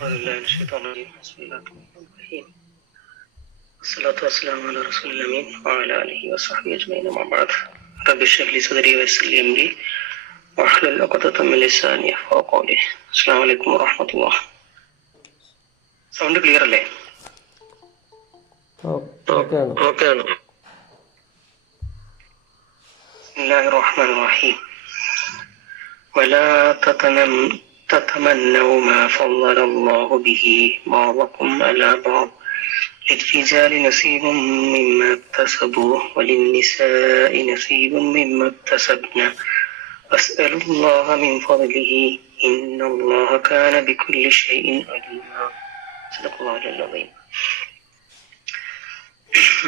أعوذ بالله من الشيطان الرجيم بسم الله الرحمن الرحيم والصلاة والسلام على رسول الأمين وعلى آله وصحبه أجمعين أما بعد رب اشرح لي صدري ويسر لي أمري واحلل عقدة من لساني يفقهوا قولي السلام عليكم ورحمة الله sound clear അല്ലേ ഓക്കെയാണ് okay ആണ് بسم الله الرحمن الرحيم ولا تتمن تتمنوا ما فضل الله به بعضكم على بعض للرجال نصيب مما اكتسبوا وللنساء نصيب مما اكتسبنا واسألوا الله من فضله إن الله كان بكل شيء عليما صدق الله العظيم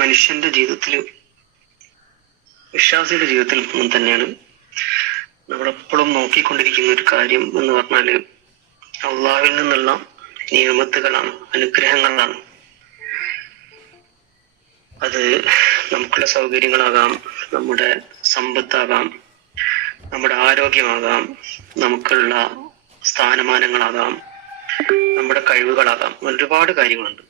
മനുഷ്യന്റെ ജീവിതത്തിൽ വിശ്വാസിയുടെ ജീവിതത്തിൽ ഒന്നും തന്നെയാണ് നമ്മളെപ്പോഴും നോക്കിക്കൊണ്ടിരിക്കുന്ന ഒരു കാര്യം എന്ന് പറഞ്ഞാൽ അള്ളാഹുവിൽ നിന്നുള്ള നിയമത്തുകളാണ് അനുഗ്രഹങ്ങളാണ്. അത് നമുക്കുള്ള സൗകര്യങ്ങളാകാം നമ്മുടെ സമ്പത്താകാം നമ്മുടെ ആരോഗ്യമാകാം നമുക്കുള്ള സ്ഥാനമാനങ്ങളാകാം നമ്മുടെ കഴിവുകളാകാം. ഒരുപാട് കാര്യങ്ങളുണ്ട്.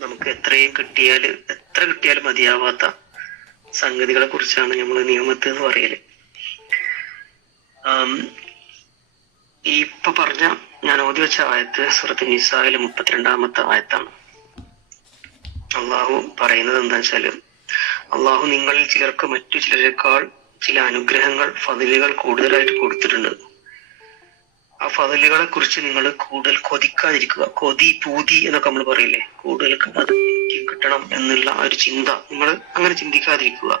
നമുക്ക് എത്രയും കിട്ടിയാൽ എത്ര കിട്ടിയാലും മതിയാവാത്ത സംഗതികളെ കുറിച്ചാണ് നമ്മൾ നിയമത്ത് എന്ന് പറയൽ. ഈ ഇപ്പൊ പറഞ്ഞ ഞാൻ ഓതി വെച്ച ആയത്ത് സുഹൃത്ത് നിസായിലെ മുപ്പത്തിരണ്ടാമത്തെ ആയത്താണ്. അള്ളാഹു പറയുന്നത് എന്താ വെച്ചാൽ അള്ളാഹു നിങ്ങളിൽ ചിലർക്ക് മറ്റു ചിലരെക്കാൾ ചില അനുഗ്രഹങ്ങൾ ഫതിലുകൾ കൂടുതലായിട്ട് കൊടുത്തിട്ടുണ്ട്. ആ ഫതിലുകളെ കുറിച്ച് നിങ്ങൾ കൂടുതൽ കൊതിക്കാതിരിക്കുക. കൊതി പൂതി എന്നൊക്കെ നമ്മൾ പറയില്ലേ? കൂടുതൽ അത് കിട്ടണം എന്നുള്ള ഒരു ചിന്ത നിങ്ങൾ അങ്ങനെ ചിന്തിക്കാതിരിക്കുക.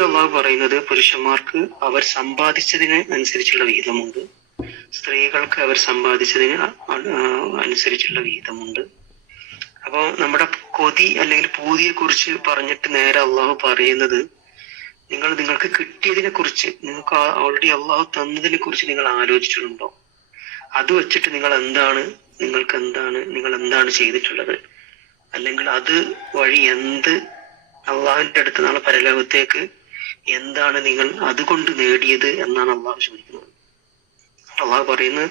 എന്നിട്ട് അള്ളാഹു പറയുന്നത് പുരുഷന്മാർക്ക് അവർ സമ്പാദിച്ചതിന് അനുസരിച്ചുള്ള വിഹിതമുണ്ട്. സ്ത്രീകൾക്ക് അവർ സമ്പാദിച്ചതിന് അനുസരിച്ചുള്ള വിഹിതമുണ്ട്. അപ്പോ നമ്മുടെ കൊതി അല്ലെങ്കിൽ പൂതിയെ കുറിച്ച് പറഞ്ഞിട്ട് നേരെ അള്ളാഹു പറയുന്നത് നിങ്ങൾ നിങ്ങൾക്ക് കിട്ടിയതിനെ കുറിച്ച് നിങ്ങൾക്ക് ഓൾറെഡി അള്ളാഹു തന്നതിനെ കുറിച്ച് നിങ്ങൾ ആലോചിച്ചിട്ടുണ്ടോ? അത് വെച്ചിട്ട് നിങ്ങൾ എന്താണ് നിങ്ങൾക്ക് എന്താണ് നിങ്ങൾ എന്താണ് ചെയ്തിട്ടുള്ളത്? അല്ലെങ്കിൽ അത് വഴി എന്ത് അള്ളാഹിന്റെ അടുത്ത് നാളെ പരലോകത്തേക്ക് എന്താണ് നിങ്ങൾ അതുകൊണ്ട് നേടിയത് എന്നാണ് അള്ളാഹു ചോദിക്കുന്നത്. അള്ളാഹു പറയുന്നത്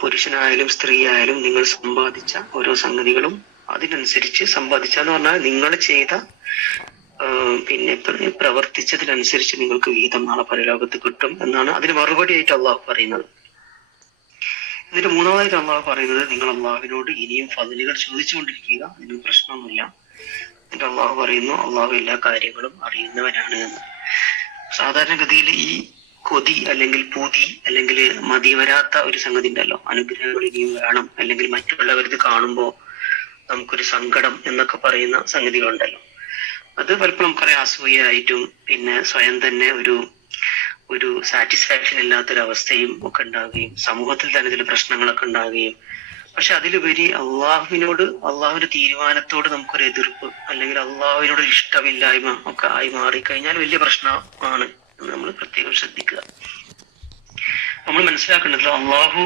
പുരുഷനായാലും സ്ത്രീ ആയാലും നിങ്ങൾ സമ്പാദിച്ച ഓരോ സംഗതികളും അതിനനുസരിച്ച് സമ്പാദിച്ച എന്ന് പറഞ്ഞാൽ നിങ്ങൾ ചെയ്ത പിന്നെ പ്ര- പ്രവർത്തിച്ചതിനനുസരിച്ച് നിങ്ങൾക്ക് വിഹിതം നാളെ പരലോകത്ത് കിട്ടും എന്നാണ് അതിന് മറുപടിയായിട്ട് അള്ളാഹു പറയുന്നത്. എന്നിട്ട് മൂന്നാമതായിട്ട് അള്ളാഹു പറയുന്നത് നിങ്ങൾ അള്ളാഹുവിനോട് ഇനിയും ഫതിലുകൾ ചോദിച്ചുകൊണ്ടിരിക്കുക അതിന് പ്രശ്നമൊന്നുമില്ല. എന്നിട്ട് അള്ളാഹു പറയുന്നു അള്ളാഹു എല്ലാ കാര്യങ്ങളും അറിയുന്നവനാണ് എന്ന്. സാധാരണഗതിയിൽ ഈ കൊതി അല്ലെങ്കിൽ പൂതി അല്ലെങ്കിൽ മതി വരാത്ത ഒരു സംഗതി ഉണ്ടല്ലോ. അനുഗ്രഹങ്ങൾ ഇനിയും വേണം. അല്ലെങ്കിൽ മറ്റുള്ളവരിത് കാണുമ്പോൾ നമുക്കൊരു സങ്കടം എന്നൊക്കെ പറയുന്ന സംഗതികളുണ്ടല്ലോ. അത് പലപ്പോഴും നമുക്കറിയാം അസൂയായിട്ടും പിന്നെ സ്വയം തന്നെ ഒരു ഒരു സാറ്റിസ്ഫാക്ഷൻ ഇല്ലാത്തൊരു അവസ്ഥയും ഒക്കെ ഉണ്ടാവുകയും സമൂഹത്തിൽ തന്നെ ഇതിൽ പ്രശ്നങ്ങളൊക്കെ ഉണ്ടാവുകയും പക്ഷെ അതിലുപരി അള്ളാഹുവിനോട് അള്ളാഹുവിന്റെ തീരുമാനത്തോട് നമുക്കൊരു എതിർപ്പ് അല്ലെങ്കിൽ അള്ളാഹുവിനോട് ഇഷ്ടമില്ലായ്മ ഒക്കെ ആയി മാറിക്കഴിഞ്ഞാൽ വലിയ പ്രശ്നമാണ് നമ്മൾ പ്രത്യേകം ശ്രദ്ധിക്കുക. നമ്മൾ മനസ്സിലാക്കേണ്ടത് അള്ളാഹു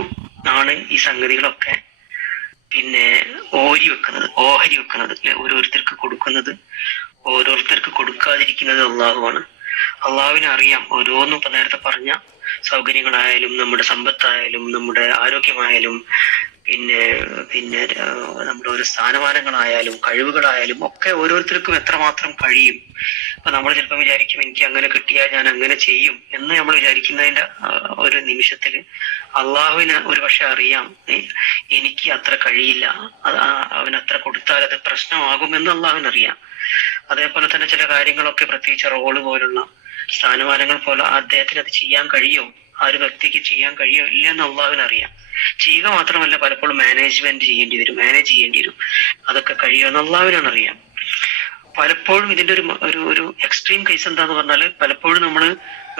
ആണ് ഈ സംഗതികളൊക്കെ പിന്നെ ഓരി വെക്കുന്നത് ഓഹരി വെക്കുന്നത് അല്ലെ? ഓരോരുത്തർക്ക് കൊടുക്കുന്നത് ഓരോരുത്തർക്ക് കൊടുക്കാതിരിക്കുന്നത് അള്ളാഹുവാണ്. അള്ളാഹുവിനെ അറിയാം ഓരോന്നും ഇപ്പൊ നേരത്തെ പറഞ്ഞ സൗകര്യങ്ങളായാലും നമ്മുടെ സമ്പത്തായാലും നമ്മുടെ ആരോഗ്യമായാലും പിന്നെ പിന്നെ നമ്മുടെ ഓരോ സ്ഥാനമാനങ്ങളായാലും കഴിവുകളായാലും ഒക്കെ ഓരോരുത്തർക്കും എത്രമാത്രം കഴിയും. അപ്പൊ നമ്മൾ ചിലപ്പോൾ വിചാരിക്കും എനിക്ക് അങ്ങനെ കിട്ടിയാൽ ഞാൻ അങ്ങനെ ചെയ്യും എന്ന് നമ്മൾ വിചാരിക്കുന്നതിന്റെ ഒരു നിമിഷത്തിൽ അള്ളാഹുവിന് ഒരു പക്ഷെ അറിയാം എനിക്ക് അത്ര കഴിയില്ല അവൻ അത്ര കൊടുത്താൽ അത് പ്രശ്നമാകുമെന്ന് അള്ളാഹുവിന് അറിയാം അതേപോലെ തന്നെ ചില കാര്യങ്ങളൊക്കെ പ്രത്യേകിച്ച് റോൾ പോലുള്ള സ്ഥാനമാനങ്ങൾ പോലെ അദ്ദേഹത്തിന് അത് ചെയ്യാൻ കഴിയോ. ആ ഒരു വ്യക്തിക്ക് ചെയ്യാൻ കഴിയോ ഇല്ല എന്ന് അള്ളാഹുവിന് അറിയാം ചെയ്യുക മാത്രമല്ല പലപ്പോഴും മാനേജ്മെന്റ് ചെയ്യേണ്ടി വരും മാനേജ് ചെയ്യേണ്ടി വരും. അതൊക്കെ കഴിയുമെന്ന് അള്ളാഹുവിനാണ് അറിയാം പലപ്പോഴും ഇതിന്റെ ഒരു ഒരു ഒരു എക്സ്ട്രീം കേസ് എന്താന്ന് പറഞ്ഞാൽ പലപ്പോഴും നമ്മൾ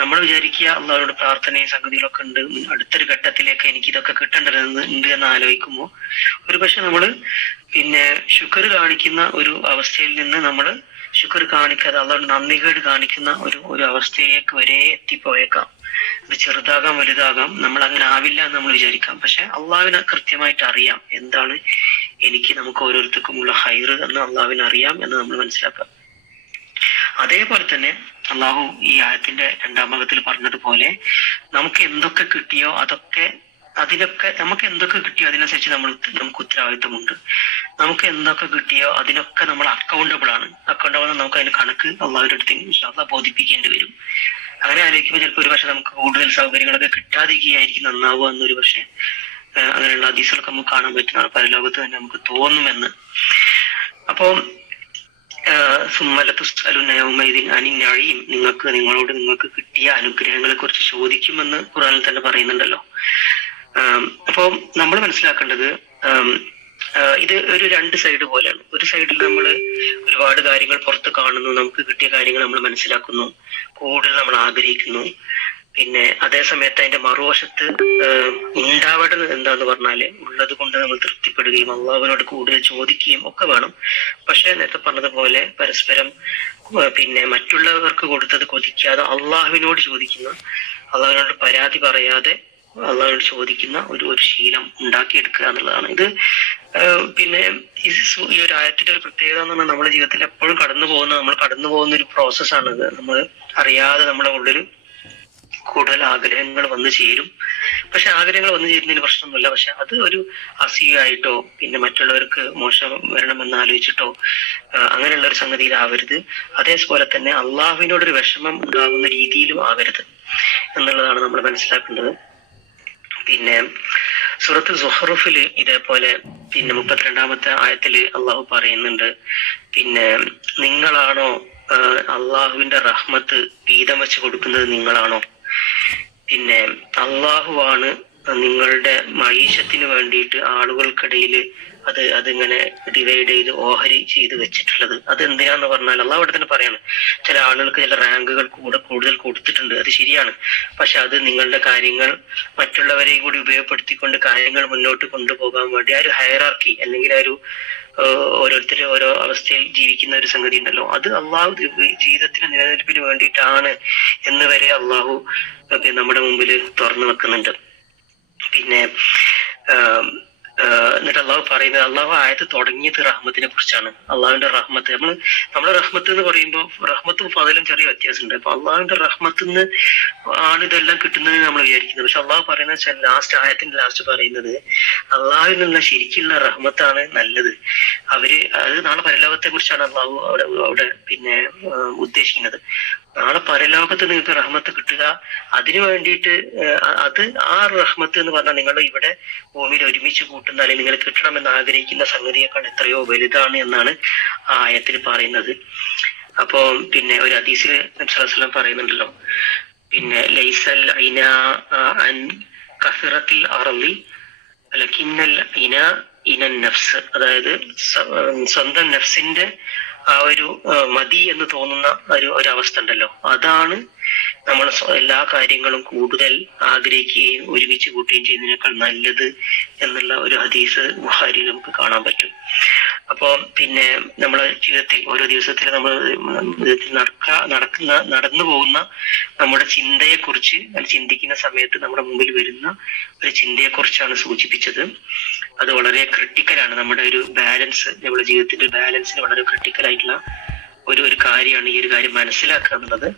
നമ്മൾ വിചാരിക്കുക അള്ളാഹുവിനോട് പ്രാർത്ഥനയും സംഗതികളൊക്കെ ഉണ്ട്. അടുത്തൊരു ഘട്ടത്തിലേക്ക് എനിക്ക് ഇതൊക്കെ കിട്ടേണ്ടതെന്ന് ഉണ്ട് എന്ന് ആലോചിക്കുമ്പോൾ ഒരു പക്ഷെ നമ്മൾ പിന്നെ ഷുഗർ കാണിക്കുന്ന ഒരു അവസ്ഥയിൽ നിന്ന് നമ്മൾ ഷുഗർ കാണിക്കാതെ അള്ളാഹുടെ നന്ദികേട് കാണിക്കുന്ന ഒരു ഒരു അവസ്ഥയിലേക്ക് വരെ എത്തിപ്പോയേക്കാം. അത് ചെറുതാകാം വലുതാകാം. നമ്മൾ അങ്ങനെ ആവില്ല എന്ന് നമ്മൾ വിചാരിക്കാം. പക്ഷെ അള്ളാഹുവിന് കൃത്യമായിട്ട് അറിയാം. എന്താണ് എനിക്ക് നമുക്ക് ഓരോരുത്തർക്കുമുള്ള ഹൈറ് എന്ന് അള്ളാവിന് അറിയാം എന്ന് നമ്മൾ മനസ്സിലാക്കാം അതേപോലെ തന്നെ അള്ളാഹു ഈ ആയത്തിന്റെ രണ്ടാം ഭാഗത്തിൽ പറഞ്ഞതുപോലെ നമുക്ക് എന്തൊക്കെ കിട്ടിയോ അതൊക്കെ അതിലൊക്കെ നമുക്ക് എന്തൊക്കെ കിട്ടിയോ അതിനനുസരിച്ച് നമ്മൾ നമുക്ക് ഉത്തരവാദിത്തമുണ്ട്. നമുക്ക് എന്തൊക്കെ കിട്ടിയോ അതിനൊക്കെ നമ്മൾ അക്കൗണ്ടബിൾ ആണ്. അക്കൗണ്ടബിൾ നമുക്ക് അതിന് കണക്ക് അള്ളാഹുവിന്റെ അടുത്ത് ഇൻഷാല്ല ബോധിപ്പിക്കേണ്ടി വരും. അങ്ങനെ ആലോചിക്കുമ്പോൾ ചിലപ്പോൾ ഒരു പക്ഷെ നമുക്ക് കൂടുതൽ സൗകര്യങ്ങളൊക്കെ കിട്ടാതിരിക്കുകയായിരിക്കും നന്നാവുക എന്നൊരു പക്ഷെ അങ്ങനെയുള്ള ഹദീസുകളൊക്കെ നമുക്ക് കാണാൻ പറ്റുന്നതാണ്. പരലോകത്ത് തന്നെ നമുക്ക് തോന്നുമെന്ന്. അപ്പം സുമ്മലത്തുസ്അലുന്നയൗമൈദിൻ അനിന്നഴിയും നിങ്ങൾക്ക് നിങ്ങളോട് നിങ്ങൾക്ക് കിട്ടിയ അനുഗ്രഹങ്ങളെ കുറിച്ച് ചോദിക്കുമെന്ന് ഖുറാനിൽ തന്നെ പറയുന്നുണ്ടല്ലോ. അപ്പോൾ നമ്മൾ മനസ്സിലാക്കേണ്ടത് ഇത് ഒരു രണ്ട് സൈഡ് പോലെയാണ്. ഒരു സൈഡിൽ നമ്മൾ ഒരുപാട് കാര്യങ്ങൾ പുറത്ത് കാണുന്നു. നമുക്ക് കിട്ടിയ കാര്യങ്ങൾ നമ്മൾ മനസ്സിലാക്കുന്നു. കൂടുതൽ നമ്മൾ ആഗ്രഹിക്കുന്നു. പിന്നെ അതേ സമയത്ത് അതിന്റെ മറുവശത്ത് ഉണ്ടാവേണ്ടത് എന്താന്ന് പറഞ്ഞാൽ ഉള്ളത് കൊണ്ട് നമ്മൾ തൃപ്തിപ്പെടുകയും അള്ളാഹുവിനോട് കൂടുതൽ ചോദിക്കുകയും ഒക്കെ വേണം. പക്ഷെ നേരത്തെ പറഞ്ഞതുപോലെ പരസ്പരം പിന്നെ മറ്റുള്ളവർക്ക് കൊടുത്തത് കൊതിക്കാതെ അള്ളാഹുവിനോട് ചോദിക്കുന്ന അള്ളാഹുവിനോട് പരാതി പറയാതെ അള്ളാഹുവിനോട് ചോദിക്കുന്ന ഒരു ഒരു ശീലം ഉണ്ടാക്കിയെടുക്കുക എന്നുള്ളതാണ്. ഇത് പിന്നെ ഈ ഒരു ആയത്തിന്റെ ഒരു പ്രത്യേകത എന്ന് പറഞ്ഞാൽ നമ്മുടെ ജീവിതത്തിൽ എപ്പോഴും കടന്നു പോകുന്ന നമ്മൾ കടന്നു പോകുന്ന ഒരു പ്രോസസ്സാണിത് നമ്മൾ അറിയാതെ നമ്മുടെ ഉള്ളിൽ കൂടുതൽ ആഗ്രഹങ്ങൾ വന്നു ചേരും. പക്ഷെ ആഗ്രഹങ്ങൾ വന്നു ചേരുന്നതിന് പ്രശ്നമൊന്നുമില്ല. പക്ഷെ അത് ഒരു അസൂയായിട്ടോ പിന്നെ മറ്റുള്ളവർക്ക് മോശം വരണമെന്ന് ആലോചിച്ചിട്ടോ അങ്ങനെയുള്ള ഒരു സംഗതിയിലാവരുത് അതേപോലെ തന്നെ അള്ളാഹുവിനോടൊരു വിഷമം ഉണ്ടാകുന്ന രീതിയിലും ആവരുത് എന്നുള്ളതാണ് നമ്മൾ മനസ്സിലാക്കേണ്ടത്. പിന്നെ സുഹൃത്ത് സുഹറുഫിൽ ഇതേപോലെ പിന്നെ മുപ്പത്തിരണ്ടാമത്തെ ആയത്തിൽ അള്ളാഹു പറയുന്നുണ്ട്. പിന്നെ നിങ്ങളാണോ അള്ളാഹുവിന്റെ റഹ്മത്ത് വീതം വെച്ച് കൊടുക്കുന്നത് നിങ്ങളാണോ? പിന്നെ അള്ളാഹുവാണ് നിങ്ങളുടെ മൈഷത്തിന് വേണ്ടിയിട്ട് ആളുകൾക്കിടയിൽ അത് അതിങ്ങനെ ഡിവൈഡ് ചെയ്ത് ഓഹരി ചെയ്ത് വെച്ചിട്ടുള്ളത്. അത് എന്തിനാന്ന് പറഞ്ഞാൽ അള്ളാഹ് അവിടെ തന്നെ പറയാണ്. ചില ആളുകൾക്ക് ചില റാങ്കുകൾ കൂടെ കൂടുതൽ കൊടുത്തിട്ടുണ്ട്. അത് ശരിയാണ്. പക്ഷെ അത് നിങ്ങളുടെ കാര്യങ്ങൾ മറ്റുള്ളവരെയും കൂടി ഉപയോഗപ്പെടുത്തിക്കൊണ്ട് കാര്യങ്ങൾ മുന്നോട്ട് കൊണ്ടുപോകാൻ വേണ്ടി ആ ഒരു ഹയറാർക്കി അല്ലെങ്കിൽ ആ ഒരു ഓരോരുത്തർ ഓരോ അവസ്ഥയിൽ ജീവിക്കുന്ന ഒരു സംഗതി ഉണ്ടല്ലോ. അത് അള്ളാഹു ജീവിതത്തിന് നിലനിൽപ്പിന് വേണ്ടിയിട്ടാണ് എന്ന് വരെ അള്ളാഹു നമ്മുടെ മുമ്പിൽ തുറന്നു വെക്കുന്നുണ്ട്. പിന്നെ എന്നിട്ട് അള്ളാഹു പറയുന്നത് അള്ളാഹു ആയത് തുടങ്ങിയത് റഹ്മത്തിനെ കുറിച്ചാണ്. അള്ളാഹുവിന്റെ റഹ്മത്ത്. നമ്മൾ നമ്മുടെ റഹ്മത്ത് എന്ന് പറയുമ്പോൾ റഹ്മത്തും ഫതിലും ചെറിയ വ്യത്യാസമുണ്ട്. അപ്പൊ അള്ളാഹുവിന്റെ റഹ്മത്ത് നിന്ന് ആണ് ഇതെല്ലാം കിട്ടുന്നത് നമ്മൾ വിചാരിക്കുന്നത്. പക്ഷെ അള്ളാഹു പറയുന്നത് ലാസ്റ്റ് ആയത്തിന്റെ ലാസ്റ്റ് പറയുന്നത് അള്ളാഹുവിൽ നിന്നുള്ള ശരിക്കുള്ള റഹ്മത്താണ് നല്ലത്. അവർ അത് നാളെ പരലോകത്തെ കുറിച്ചാണ് അള്ളാഹു അവിടെ അവിടെ പിന്നെ ഉദ്ദേശിക്കുന്നത്. നാളെ പരലോകത്ത് നിങ്ങൾക്ക് റഹ്മത്ത് കിട്ടുക. അതിനു വേണ്ടിയിട്ട് അത് ആ റഹ്മത്ത് എന്ന് പറഞ്ഞാൽ നിങ്ങൾ ഇവിടെ ഭൂമിയിൽ ഒരുമിച്ച് കൂട്ടുന്ന അല്ലെങ്കിൽ നിങ്ങൾ കിട്ടണമെന്ന് ആഗ്രഹിക്കുന്ന സംഗതിയേക്കാൾ എത്രയോ വലുതാണ് എന്നാണ് ആ ആയത്തിൽ പറയുന്നത്. അപ്പോ പിന്നെ ഒരു അതീസിൽ നബ്സലം പറയുന്നുണ്ടല്ലോ. പിന്നെ ലൈസൽ ഐന അൻ കഫിറത്തിൽ അറളി ലക്കിന്നൽ ഇന ഇനൻ നഫ്സ്. അതായത് സ്വന്തം നഫ്സിന്റെ ആ ഒരു മതി എന്ന് തോന്നുന്ന ഒരു ഒരു അവസ്ഥ ഉണ്ടല്ലോ. അതാണ് നമ്മൾ എല്ലാ കാര്യങ്ങളും കൂടുതൽ ആഗ്രഹിക്കുകയും ഒരുമിച്ച് കൂട്ടുകയും ചെയ്യുന്നതിനേക്കാൾ നല്ലത് എന്നുള്ള ഒരു ഹദീസ് ബുഹാരിയിൽ നമുക്ക് കാണാൻ പറ്റും. അപ്പോ പിന്നെ നമ്മളെ ജീവിതത്തിൽ ഓരോ ദിവസത്തിൽ നമ്മൾ നടക്ക നടക്കുന്ന നടന്നു പോകുന്ന നമ്മുടെ ചിന്തയെ കുറിച്ച് ചിന്തിക്കുന്ന സമയത്ത് നമ്മുടെ മുമ്പിൽ വരുന്ന ഒരു ചിന്തയെ കുറിച്ചാണ് സൂചിപ്പിച്ചത്. അത് വളരെ ക്രിട്ടിക്കലാണ്. നമ്മുടെ ഒരു ബാലൻസ് നമ്മുടെ ജീവിതത്തിന്റെ ബാലൻസിന് വളരെ ക്രിട്ടിക്കൽ ആയിട്ടുള്ള ഒരു ഒരു കാര്യമാണ് ഈ ഒരു കാര്യം മനസ്സിലാക്കുക എന്നുള്ളത്.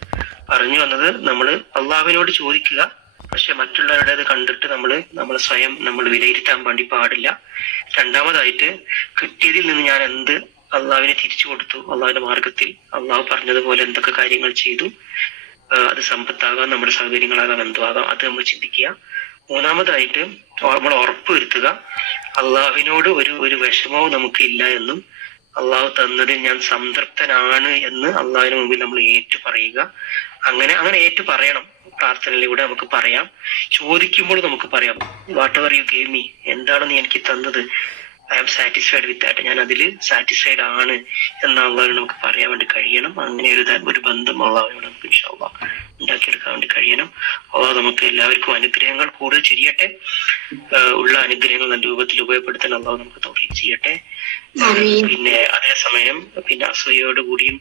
പറഞ്ഞു വന്നത് നമ്മൾ അള്ളാഹുവിനോട് ചോദിക്കുക പക്ഷെ മറ്റുള്ളവരുടേത് കണ്ടിട്ട് നമ്മൾ നമ്മൾ സ്വയം നമ്മൾ വിലയിരുത്താൻ വേണ്ടി പാടില്ല. രണ്ടാമതായിട്ട് കിട്ടിയതിൽ നിന്ന് ഞാൻ എന്ത് അള്ളാവിനെ തിരിച്ചു കൊടുത്തു അള്ളാവിന്റെ മാർഗത്തിൽ അള്ളാഹ് പറഞ്ഞതുപോലെ എന്തൊക്കെ കാര്യങ്ങൾ ചെയ്തു അത് സമ്പത്താകാം നമ്മുടെ സൗകര്യങ്ങളാകാം എന്തോ ആകാം അത് നമ്മൾ ചിന്തിക്കുക. മൂന്നാമതായിട്ട് നമ്മൾ ഉറപ്പ് വരുത്തുക അള്ളാഹുവിനോട് ഒരു ഒരു വിഷമവും നമുക്ക് ഇല്ല എന്നും അള്ളാഹു തന്നതിൽ ഞാൻ സംതൃപ്തനാണ് എന്ന് അള്ളാഹുവിന് മുമ്പിൽ നമ്മൾ ഏറ്റു പറയുക. അങ്ങനെ അങ്ങനെ ഏറ്റു പറയണം. പ്രാർത്ഥനയിലൂടെ നമുക്ക് പറയാം. ചോദിക്കുമ്പോൾ നമുക്ക് പറയാം whatever you gave me എന്താണ് നീ എനിക്ക് തന്നത്? I am satisfied with that ഞാൻ അതിൽ സാറ്റിസ്ഫൈഡ് ആണ് എന്ന് അള്ളാഹുവിന് നമുക്ക് പറയാൻ വേണ്ടി കഴിയണം. അങ്ങനെ ഒരു ഒരു ബന്ധം അള്ളാഹുവിനോട് നമുക്ക് ഇൻഷാല്ലാ ഉണ്ടാക്കിയെടുക്കാൻ വേണ്ടി കഴിയണം. അള്ളാഹു നമുക്ക് എല്ലാവർക്കും അനുഗ്രഹങ്ങൾ കൂടുതൽ ചെയ്യട്ടെ. ഉള്ള അനുഗ്രഹങ്ങൾ നല്ല രൂപത്തിൽ ഉപയോഗപ്പെടുത്താൻ അള്ളാഹു നമുക്ക് തോഫീക്ക് ചെയ്യട്ടെ. പിന്നെ അതേസമയം പിന്നെ അസൂയയോടുകൂടിയും